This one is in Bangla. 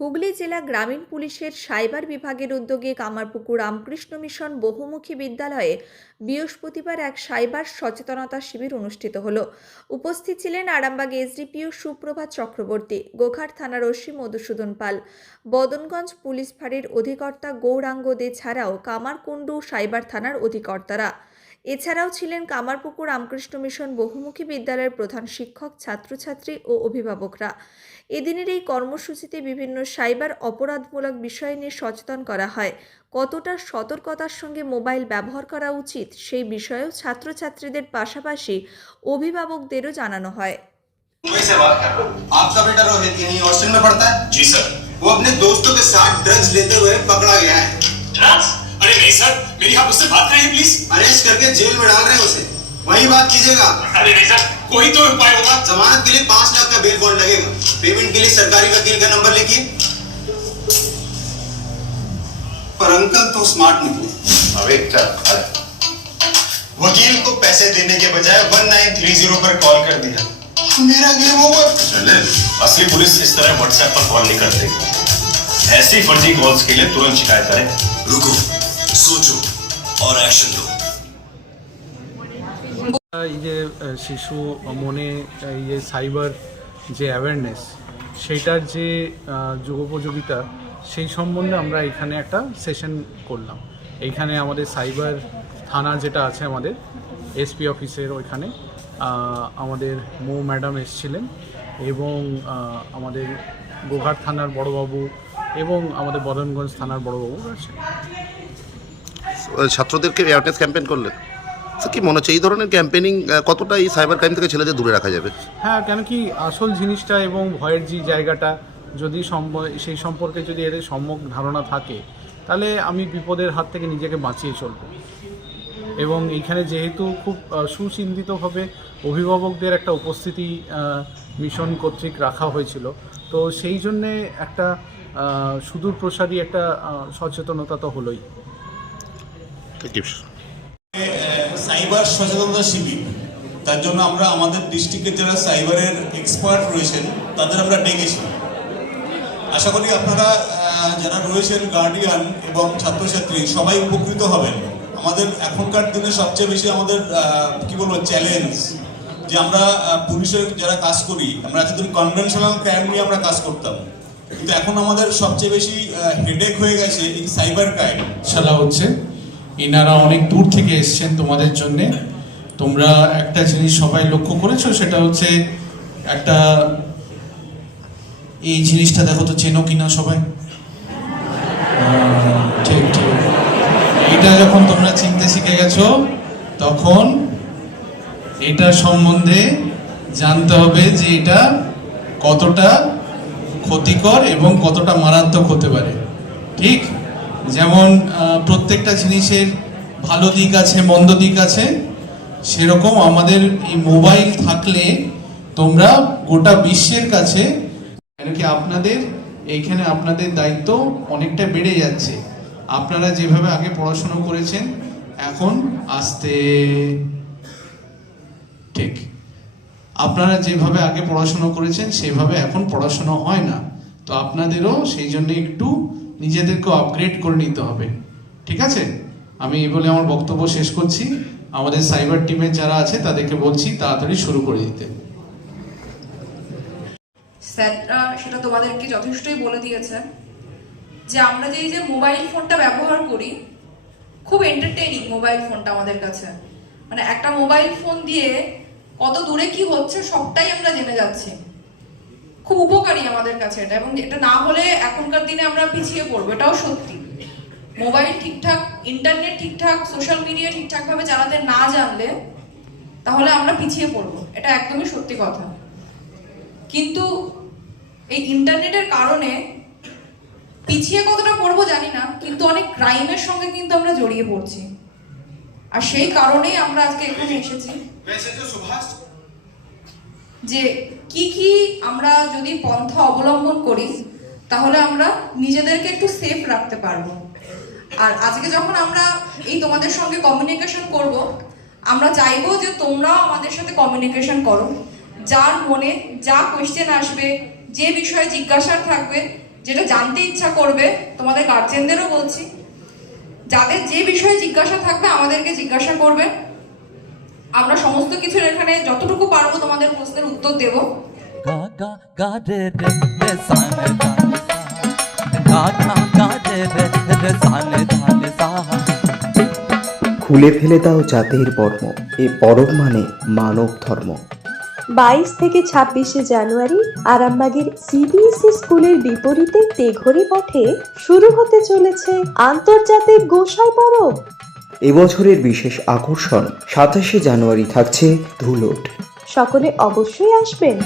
হুগলি জেলা গ্রামীণ পুলিশের সাইবার বিভাগের উদ্যোগে কামারপুকুর রামকৃষ্ণ মিশন বহুমুখী বিদ্যালয়ে বৃহস্পতিবার এক সাইবার সচেতনতা শিবির অনুষ্ঠিত হল। উপস্থিত ছিলেন আরামবাগ এসডিপিও সুপ্রভাত চক্রবর্তী, গোঘাট থানার ওসি মধুসূদন পাল, বদনগঞ্জ পুলিশ ফাঁড়ির অধিকর্তা গৌরাঙ্গ দে ছাড়াও কামারকুণ্ডু সাইবার থানার অধিকর্তারা। এছাড়াও ছিলেন কামারপুকুর রামকৃষ্ণ মিশন বহুমুখী বিদ্যালয়ের প্রধান শিক্ষক ছাত্রছাত্রী ও অভিভাবকরা এদিনের এই কর্মসূচিতে বিভিন্ন সাইবার অপরাধমূলক বিষয় নিয়ে সচেতন করা হয় কতটা সতর্কতার সঙ্গে মোবাইল ব্যবহার করা উচিত সেই বিষয়েও ছাত্রছাত্রীদের পাশাপাশি অভিভাবকদেরও জানানো হয় वहीं से बात कर रहा हूँ आपका बेटा रोहित यहीं हॉस्टल में पढ़ता है जी सर वो अपने दोस्तों के साथ ड्रग्स लेते हुए पकड़ा गया है ड्रग्स अरे नहीं सर मेरी आप उससे बात करिए प्लीज़ अरेस्ट करके जेल में डाल रहे हैं उसे। वही बात कीजिएगा। अरे नहीं सर कोई तो उपाय होगा। जमानत के लिए पाँच लाख का बेल बॉन्ड लगेगा। पेमेंट के लिए सरकारी वकील का नंबर लिखिए। पर अंकल तो स्मार्ट निकले अबे। वकील को पैसे देने के बजाय 1930 पर कॉल कर दिया। मेरा गेम ओवर चले असली पुलिस इस तरह व्हाट्सएप पर कॉल नहीं करते। ऐसी फर्जी कॉल्स के लिए तुरंत शिकायत करें। रुको। सोचो और एक्शन लो এই যে আহ, শিশু মনে এই যে সাইবার যে অ্যাওয়ারনেস সেইটার যে আহ, যুগোপযোগিতা সেই সম্বন্ধে আমরা এখানে একটা সেশন করলাম এইখানে আমাদের সাইবার থানা যেটা আছে আমাদের এসপি অফিসের ওইখানে আহ, আমাদের মৌ ম্যাডাম এসছিলেন এবং আহ, আমাদের গোঘাট থানার বড়বাবু এবং আমাদের বদনগঞ্জ থানার বড়বাবু আছেন ছাত্রদেরকে অ্যাওয়ারনেস ক্যাম্পেইন করলেন। কি মনে হচ্ছে এই ধরনের ক্যাম্পেইনিং কতটা এই সাইবার ক্রাইম থেকে ছেলেদের দূরে রাখা যাবে? হ্যাঁ কেন কি আসল জিনিসটা এবং ভয়ের যে জায়গাটা যদি সেই সম্পর্কে যদি এদের সম্যক ধারণা থাকে, তাহলে আমি বিপদের হাত থেকে নিজেকে বাঁচিয়ে চলব। এবং এইখানে যেহেতু খুব সুচিন্তিতভাবে অভিভাবকদের একটা উপস্থিতি মিশন কর্তৃক রাখা হয়েছিল। তো সেই জন্যে একটা সুদূর প্রসারী একটা সচেতনতা তো হলোই। সাইবার সচেতনতা শিবির তার জন্য আমরা আমাদের ডিস্ট্রিক্টের যারা সাইবারের এক্সপার্ট রয়েছেন তাদের আমরা ডেকেছি। আশা করি আপনারা যারা রয়েছেন গার্ডিয়ান এবং ছাত্রছাত্রী সবাই উপকৃত হবেন। আমাদের এখনকার দিনে সবচেয়ে বেশি আমাদের কি বলব চ্যালেঞ্জ যে আমরা পুলিশের যারা কাজ করি আমরা এতদিন কনভেনশনাল ক্রাইম নিয়ে আমরা কাজ করতাম। কিন্তু এখন আমাদের সবচেয়ে বেশি হেডেক হয়ে গেছে এই সাইবার ক্রাইম খেলা হচ্ছে। এনারা অনেক দূর থেকে এসছেন তোমাদের জন্য। তোমরা একটা জিনিস সবাই লক্ষ্য করেছ, সেটা হচ্ছে একটা, এই জিনিসটা দেখো তো, চেনো কিনা সবাই? ঠিক ঠিক। এটা যখন তোমরা চিনতে শিখে গেছো, তখন এটা সম্বন্ধে জানতে হবে যে এটা কতটা ক্ষতিকর এবং কতটা মারাত্মক হতে পারে। ঠিক? যেমন প্রত্যেকটা জিনিসের ভালো দিক আছে, মন্দ দিক আছে, সেরকম আমাদের এই মোবাইল থাকলে তোমরা গোটা বিশ্বের কাছে কি আপনাদের, এইখানে আপনাদের দায়িত্ব অনেকটা বেড়ে যাচ্ছে। আপনারা যেভাবে আগে পড়াশোনা করেছেন, এখন আসতে ঠিক। আপনারা যেভাবে আগে পড়াশোনা করেছেন, সেভাবে এখন পড়াশোনা হয় না। তো আপনাদেরও সেই জন্য একটু নিজেদেরকে আপগ্রেড করে নিতে হবে। ঠিক আছে? আমি এই বলে আমার বক্তব্য শেষ করছি। আমাদের সাইবার টিমের যারা আছে, তাদেরকে বলছি তাড়াতাড়ি শুরু করে দিতে। স্যাররা সেটা তোমাদেরকে যথেষ্টই বলে দিয়েছে যে আমরা যে এই যে মোবাইল ফোনটা ব্যবহার করি, খুব এন্টারটেইনিং মোবাইল ফোনটা আমাদের কাছে। মানে একটা মোবাইল ফোন দিয়ে কত দূরে কি হচ্ছে, সবটাই আমরা জেনে যাচ্ছি। খুব উপকারী আমাদের কাছে এটা। এবং এটা না হলে এখনকার দিনে আমরা পিছিয়ে পড়ব, এটাও সত্যি। মোবাইল ঠিকঠাক, ইন্টারনেট ঠিকঠাক, সোশ্যাল মিডিয়া ঠিকঠাকভাবে চালাতে না জানলে, তাহলে আমরা পিছিয়ে পড়ব। এটা একদমই সত্যি কথা। কিন্তু এই ইন্টারনেটের কারণে পিছিয়ে কতটা পড়ব জানি না, কিন্তু অনেক ক্রাইমের সঙ্গে কিন্তু আমরা জড়িয়ে পড়ছি। আর সেই কারণেই আমরা আজকে এখানে এসেছি। যে কি কি আমরা যদি পন্থা অবলম্বন করি, তাহলে আমরা নিজেদেরকে একটু সেফ রাখতে পারব। আর আজকে যখন আমরা এই তোমাদের সঙ্গে কমিউনিকেশন করব, আমরা চাইব যে তোমরাও আমাদের সাথে কমিউনিকেশন করো। যার মনে যা কোয়েশ্চেন আসবে, যে বিষয়ে জিজ্ঞাসা থাকবে, যেটা জানতে ইচ্ছা করবে, তোমাদের গার্জেনদেরও বলছি। যাদের যে বিষয়ে জিজ্ঞাসা থাকবে, আমাদেরকে জিজ্ঞাসা করবে। আমরা সমস্ত কিছুর এখানে যতটুকু পারব তোমাদের প্রশ্নের উত্তর দেবো। খুলে ফেলে দাও জাতের বর্ম এ পরব মানে মানব ধর্ম। বাইশ থেকে ছাব্বিশে জানুয়ারি আরামবাগের সিবিএসই স্কুলের বিপরীতে তেঘরি মাঠে শুরু হতে চলেছে আন্তর্জাতিক গোসাই পরব। এবছরের বিশেষ আকর্ষণ সাতাশে জানুয়ারি থাকছে ধুলোট। সকলে অবশ্যই আসবেন।